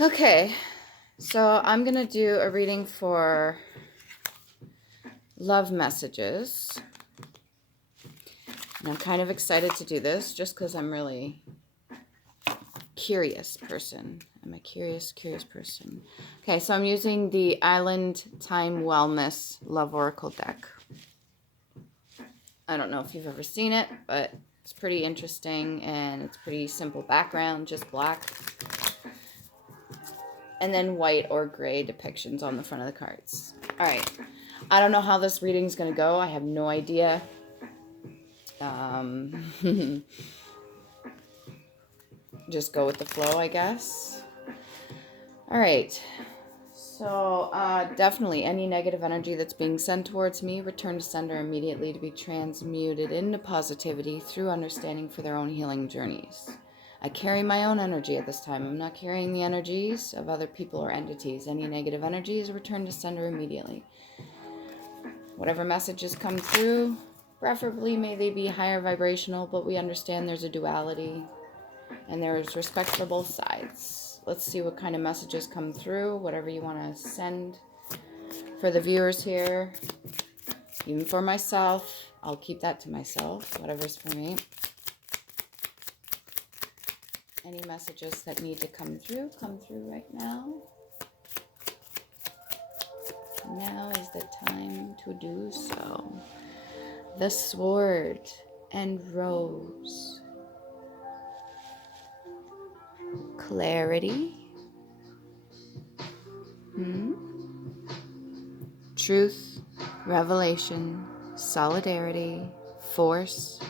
Okay, so I'm going to do a reading for love messages. And I'm kind of excited to do this just because I'm really curious person. I'm a curious person. Okay, so I'm using the Island Time Wellness Love Oracle deck. I don't know if you've ever seen it, but it's pretty interesting and it's pretty simple background, just black. And then white or gray depictions on the front of the cards. All right. I don't know how this reading's going to go. I have no idea. Just go with the flow, I guess. All right. So definitely any negative energy that's being sent towards me, return to sender immediately to be transmuted into positivity through understanding for their own healing journeys. I carry my own energy at this time. I'm not carrying the energies of other people or entities. Any negative energies, return to sender immediately. Whatever messages come through, preferably may they be higher vibrational, but we understand there's a duality and there's respect for both sides. Let's see what kind of messages come through, whatever you want to send for the viewers here. Even for myself, I'll keep that to myself, whatever's for me. Any messages that need to come through right now. Now is the time to do so. The Sword and Rose. Clarity. Truth, revelation, solidarity, force,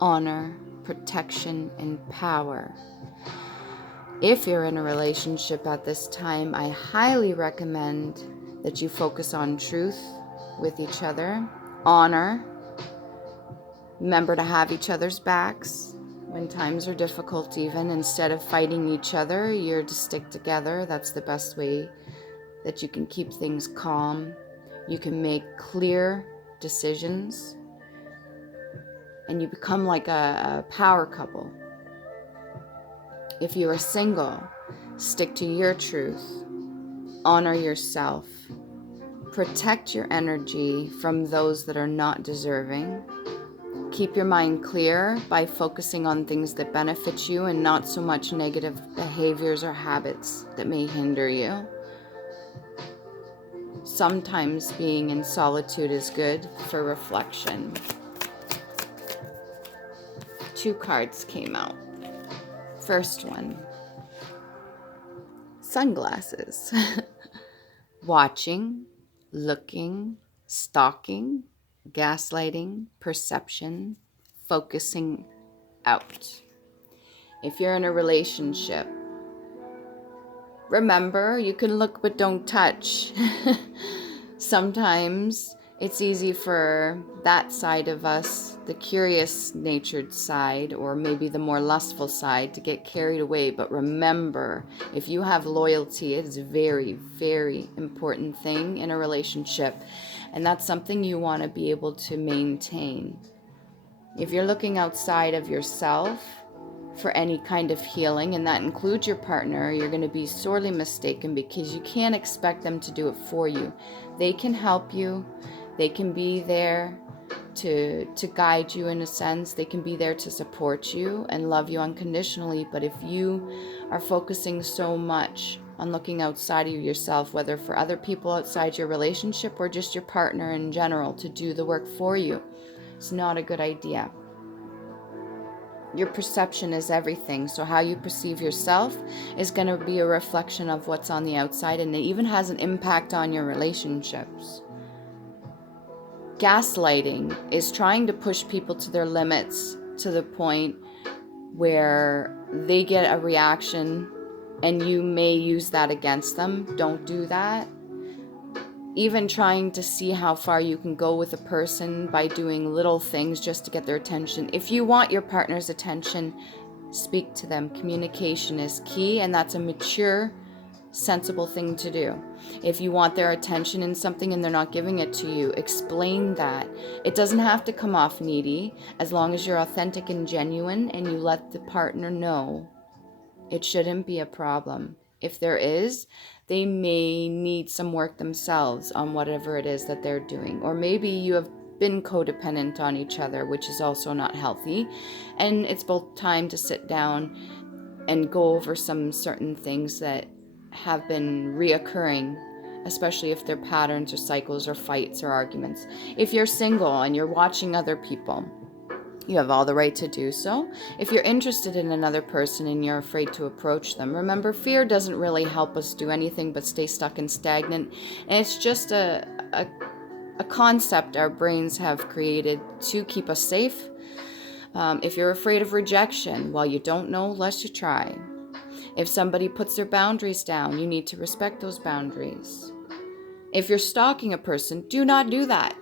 honor, protection, and power. If you're in a relationship at this time, I highly recommend that you focus on truth with each other, honor, remember to have each other's backs when times are difficult. Even instead of fighting each other, you're to stick together. That's the best way that you can keep things calm. You can make clear decisions and you become like a power couple. If you are single, stick to your truth, honor yourself, protect your energy from those that are not deserving. Keep your mind clear by focusing on things that benefit you and not so much negative behaviors or habits that may hinder you. Sometimes being in solitude is good for reflection. 2 cards came out. First one, sunglasses. Watching, looking, stalking, gaslighting, perception, focusing out. If you're in a relationship, remember, you can look but don't touch. Sometimes it's easy for that side of us, the curious natured side, or maybe the more lustful side, to get carried away. But remember, if you have loyalty, it's a very, very important thing in a relationship. And that's something you want to be able to maintain. If you're looking outside of yourself for any kind of healing, and that includes your partner, you're going to be sorely mistaken, because you can't expect them to do it for you. They can help you. They can be there to guide you in a sense. They can be there to support you and love you unconditionally. But if you are focusing so much on looking outside of yourself, whether for other people outside your relationship or just your partner in general to do the work for you, it's not a good idea. Your perception is everything. So how you perceive yourself is going to be a reflection of what's on the outside, and it even has an impact on your relationships. Gaslighting is trying to push people to their limits to the point where they get a reaction and you may use that against them. Don't do that. Even trying to see how far you can go with a person by doing little things just to get their attention. If you want your partner's attention, speak to them. Communication is key, and that's a mature, sensible thing to do. If you want their attention in something and they're not giving it to you, explain that. It doesn't have to come off needy, as long as you're authentic and genuine and you let the partner know. It shouldn't be a problem. If there is, they may need some work themselves on whatever it is that they're doing. Or maybe you have been codependent on each other, which is also not healthy. And it's both time to sit down and go over some certain things that have been reoccurring, especially if they're patterns or cycles or fights or arguments. If you're single and you're watching other people, you have all the right to do so. If you're interested in another person and you're afraid to approach them, remember, fear doesn't really help us do anything but stay stuck and stagnant. And it's just a concept our brains have created to keep us safe. If you're afraid of rejection, well, you don't know lest you try. If somebody puts their boundaries down, you need to respect those boundaries. If you're stalking a person, do not do that.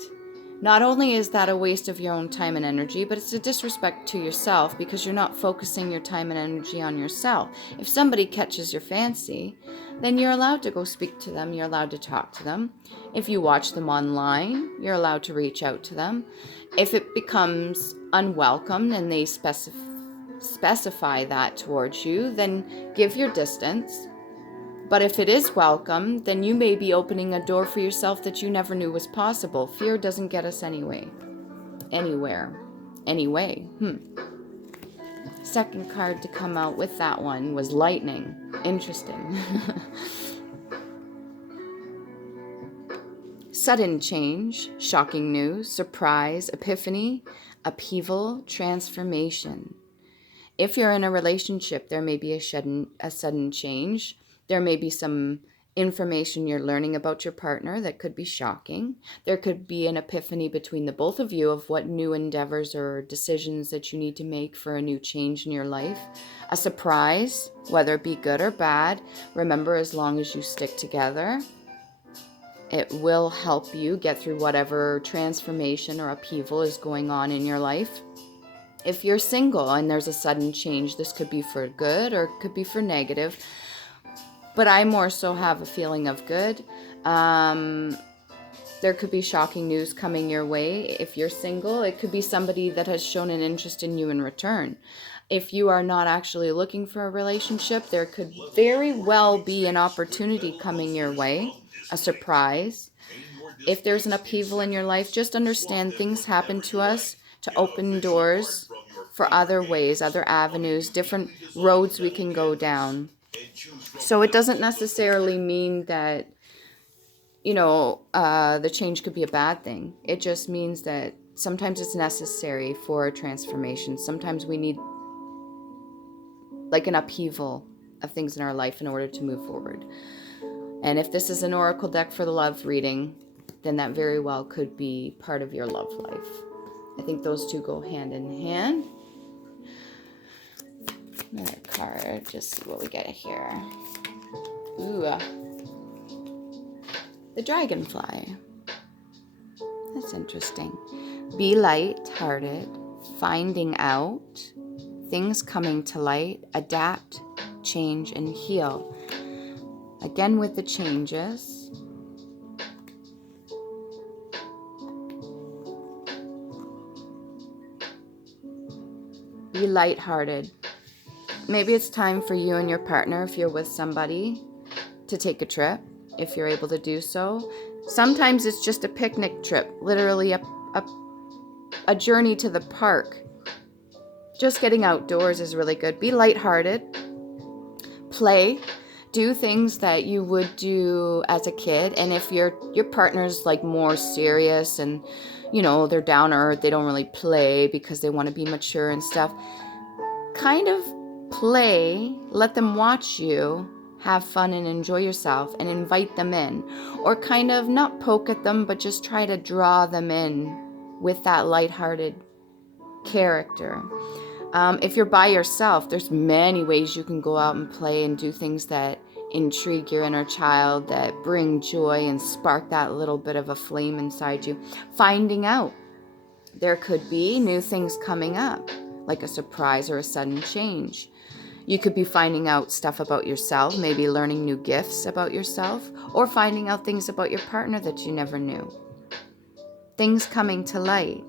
Not only is that a waste of your own time and energy, but it's a disrespect to yourself because you're not focusing your time and energy on yourself. If somebody catches your fancy, then you're allowed to go speak to them. You're allowed to talk to them. If you watch them online, you're allowed to reach out to them. If it becomes unwelcome and they specify that towards you, then give your distance. But if it is welcome, then you may be opening a door for yourself that you never knew was possible. Fear doesn't get us anywhere. Anyway. Second card to come out with that one was lightning. Interesting. Sudden change, shocking news, surprise, epiphany, upheaval, transformation. If you're in a relationship, there may be a sudden change. There may be some information you're learning about your partner that could be shocking. There could be an epiphany between the both of you of what new endeavors or decisions that you need to make for a new change in your life. A surprise, whether it be good or bad. Remember, as long as you stick together, it will help you get through whatever transformation or upheaval is going on in your life. If you're single and there's a sudden change, this could be for good or it could be for negative. But I more so have a feeling of good. There could be shocking news coming your way. If you're single, it could be somebody that has shown an interest in you in return. If you are not actually looking for a relationship, there could very well be an opportunity coming your way, a surprise. If there's an upheaval in your life, just understand things happen to us to open doors for other ways, other avenues, different roads we can go down. So it doesn't necessarily mean that, the change could be a bad thing. It just means that sometimes it's necessary for a transformation. Sometimes we need like an upheaval of things in our life in order to move forward. And if this is an oracle deck for the love reading, then that very well could be part of your love life. I think those two go hand in hand. Another card, just see what we get here. Ooh, the dragonfly. That's interesting. Be light-hearted, finding out, things coming to light, adapt, change, and heal. Again with the changes. Be light-hearted. Maybe it's time for you and your partner, if you're with somebody, to take a trip, if you're able to do so. Sometimes it's just a picnic trip, literally a journey to the park. Just getting outdoors is really good. Be lighthearted. Play. Do things that you would do as a kid. And if your partner's like more serious and, they're down to earth, they don't really play because they want to be mature and stuff, kind of play, let them watch you, have fun and enjoy yourself, and invite them in. Or kind of not poke at them, but just try to draw them in with that lighthearted character. If you're by yourself, there's many ways you can go out and play and do things that intrigue your inner child, that bring joy and spark that little bit of a flame inside you. Finding out. There could be new things coming up, like a surprise or a sudden change. You could be finding out stuff about yourself, maybe learning new gifts about yourself, or finding out things about your partner that you never knew. Things coming to light.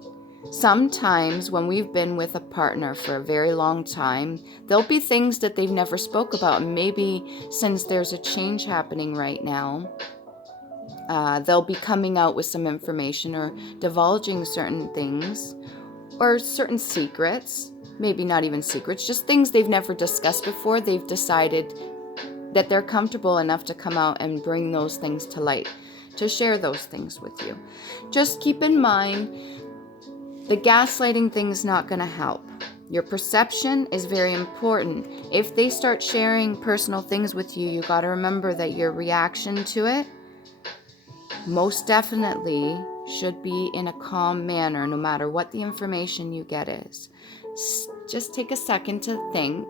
Sometimes when we've been with a partner for a very long time, there'll be things that they've never spoke about. And maybe since there's a change happening right now, they'll be coming out with some information or divulging certain things or certain secrets. Maybe not even secrets, just things they've never discussed before. They've decided that they're comfortable enough to come out and bring those things to light, to share those things with you. Just keep in mind, the gaslighting thing is not going to help. Your perception is very important. If they start sharing personal things with you, you got to remember that your reaction to it most definitely should be in a calm manner, no matter what the information you get is. Just take a second to think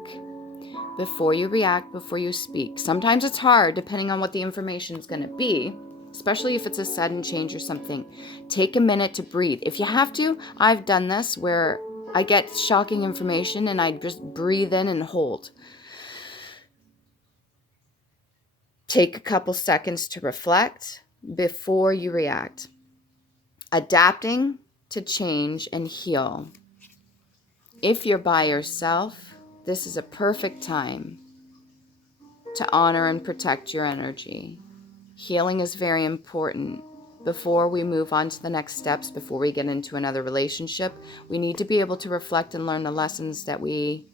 before you react, before you speak. Sometimes it's hard, depending on what the information is going to be, especially if it's a sudden change or something. Take a minute to breathe. If you have to, I've done this where I get shocking information and I just breathe in and hold. Take a couple seconds to reflect before you react. Adapting to change and heal. If you're by yourself, this is a perfect time to honor and protect your energy. Healing is very important. Before we move on to the next steps, before we get into another relationship, we need to be able to reflect and learn the lessons that we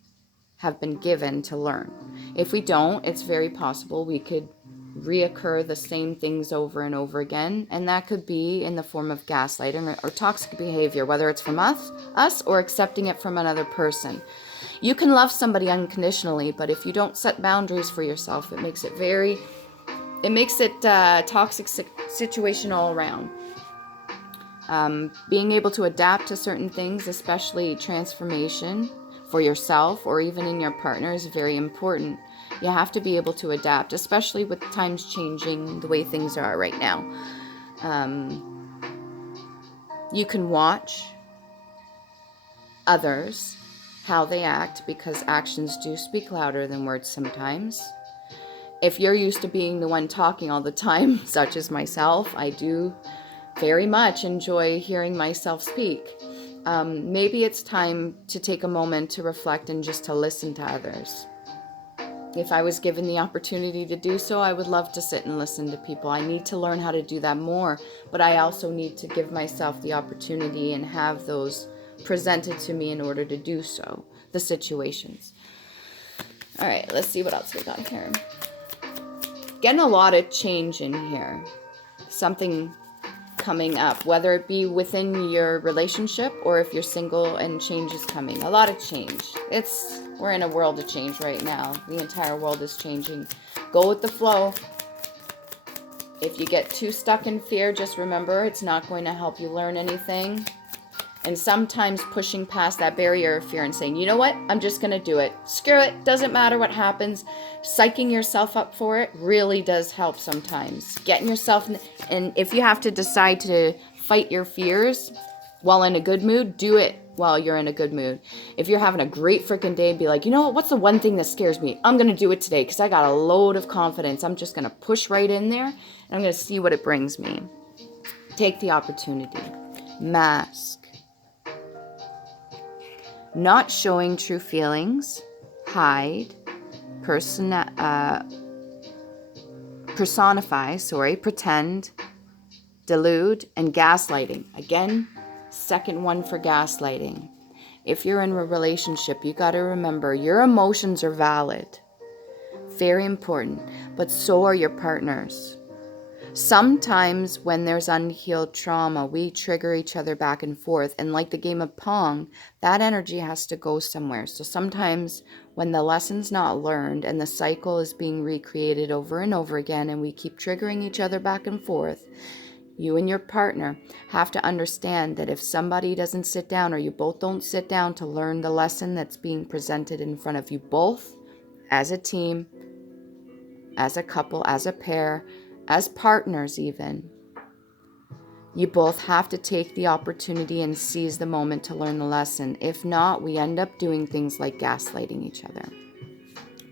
have been given to learn. If we don't, it's very possible we could reoccur the same things over and over again, and that could be in the form of gaslighting or toxic behavior, whether it's from us or accepting it from another person. You can love somebody unconditionally, but if you don't set boundaries for yourself, it makes it toxic situation all around. Being able to adapt to certain things, especially transformation for yourself or even in your partner, is very important. You have to be able to adapt, especially with times changing the way things are right now. You can watch others, how they act, because actions do speak louder than words sometimes. If you're used to being the one talking all the time, such as myself, I do very much enjoy hearing myself speak. Maybe it's time to take a moment to reflect and just to listen to others. If I was given the opportunity to do so, I would love to sit and listen to people. I need to learn how to do that more, but I also need to give myself the opportunity and have those presented to me in order to do so, the situations. All right, let's see what else we got here. Getting a lot of change in here. Something coming up, whether it be within your relationship or if you're single and change is coming. A lot of change. We're in a world of change right now. The entire world is changing. Go with the flow. If you get too stuck in fear, just remember it's not going to help you learn anything. And sometimes pushing past that barrier of fear and saying, you know what, I'm just going to do it. Screw it. Doesn't matter what happens. Psyching yourself up for it really does help sometimes. Getting yourself and if you have to decide to fight your fears while in a good mood, do it while you're in a good mood. If you're having a great freaking day, be like, you know what, what's the one thing that scares me? I'm going to do it today because I got a load of confidence. I'm just going to push right in there and I'm going to see what it brings me. Take the opportunity. Mask. Not showing true feelings, hide, personify, pretend, delude, and gaslighting. Again, second one for gaslighting. If you're in a relationship, you got to remember your emotions are valid. Very important, but so are your partners. Sometimes when there's unhealed trauma, we trigger each other back and forth. And like the game of Pong, that energy has to go somewhere. So sometimes when the lesson's not learned and the cycle is being recreated over and over again and we keep triggering each other back and forth, you and your partner have to understand that if somebody doesn't sit down or you both don't sit down to learn the lesson that's being presented in front of you both, as a team, as a couple, as a pair, as partners even, you both have to take the opportunity and seize the moment to learn the lesson. If not, we end up doing things like gaslighting each other,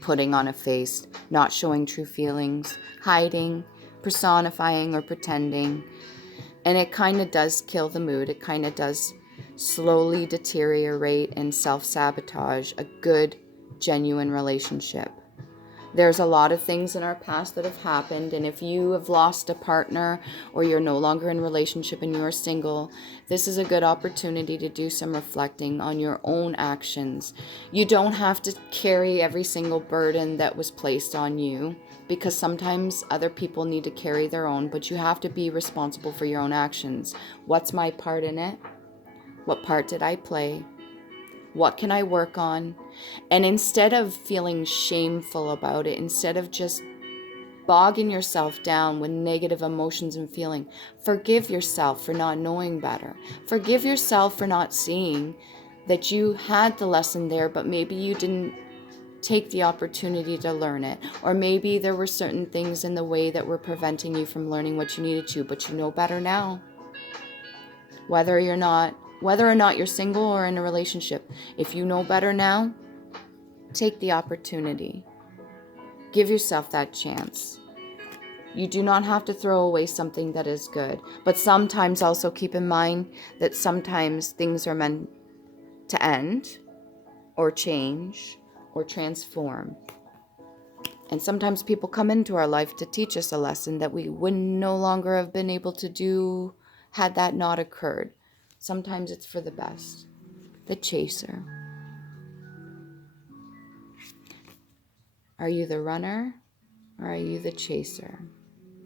putting on a face, not showing true feelings, hiding, personifying or pretending. And it kind of does kill the mood. It kind of does slowly deteriorate and self-sabotage a good, genuine relationship. There's a lot of things in our past that have happened, and if you have lost a partner or you're no longer in a relationship and you're single, this is a good opportunity to do some reflecting on your own actions. You don't have to carry every single burden that was placed on you, because sometimes other people need to carry their own, but you have to be responsible for your own actions. What's my part in it? What part did I play? What can I work on? And instead of feeling shameful about it, instead of just bogging yourself down with negative emotions and feeling, forgive yourself for not knowing better. Forgive yourself for not seeing that you had the lesson there, but maybe you didn't take the opportunity to learn it. Or maybe there were certain things in the way that were preventing you from learning what you needed to, but you know better now. Whether or not you're single or in a relationship, if you know better now, take the opportunity. Give yourself that chance. You do not have to throw away something that is good, but sometimes also keep in mind that sometimes things are meant to end or change or transform. And sometimes people come into our life to teach us a lesson that we would no longer have been able to do had that not occurred. Sometimes it's for the best. The chaser. Are you the runner or are you the chaser?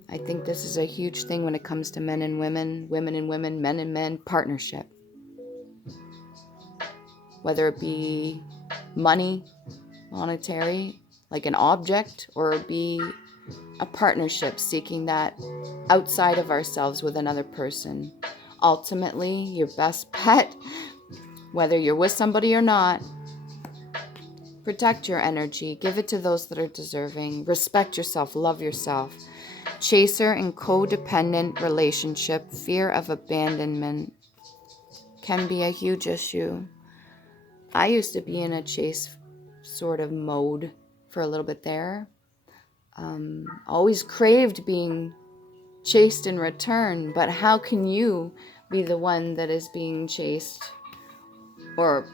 I think this is a huge thing when it comes to men and women, women and women, men and men, partnership. Whether it be money, monetary, like an object, or it be a partnership seeking that outside of ourselves with another person. Ultimately, your best bet, whether you're with somebody or not, protect your energy, give it to those that are deserving, respect yourself, love yourself. Chaser and codependent relationship, fear of abandonment can be a huge issue. I used to be in a chase sort of mode for a little bit there. Always craved being chased in return, but how can you be the one that is being chased or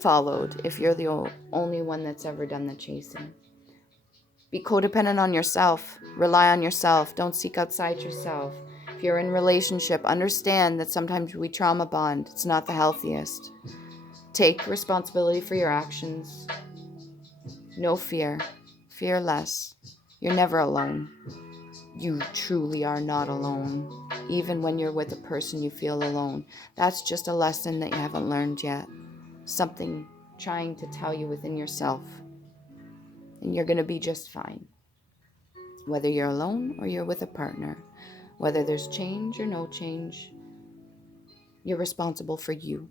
followed if you're the only one that's ever done the chasing? Be codependent on yourself. Rely on yourself. Don't seek outside yourself. If you're in a relationship, understand that sometimes we trauma bond. It's not the healthiest. Take responsibility for your actions. No fear. Fear less. You're never alone. You truly are not alone. Even when you're with a person, you feel alone. That's just a lesson that you haven't learned yet. Something trying to tell you within yourself. And you're going to be just fine. Whether you're alone or you're with a partner, whether there's change or no change, you're responsible for you.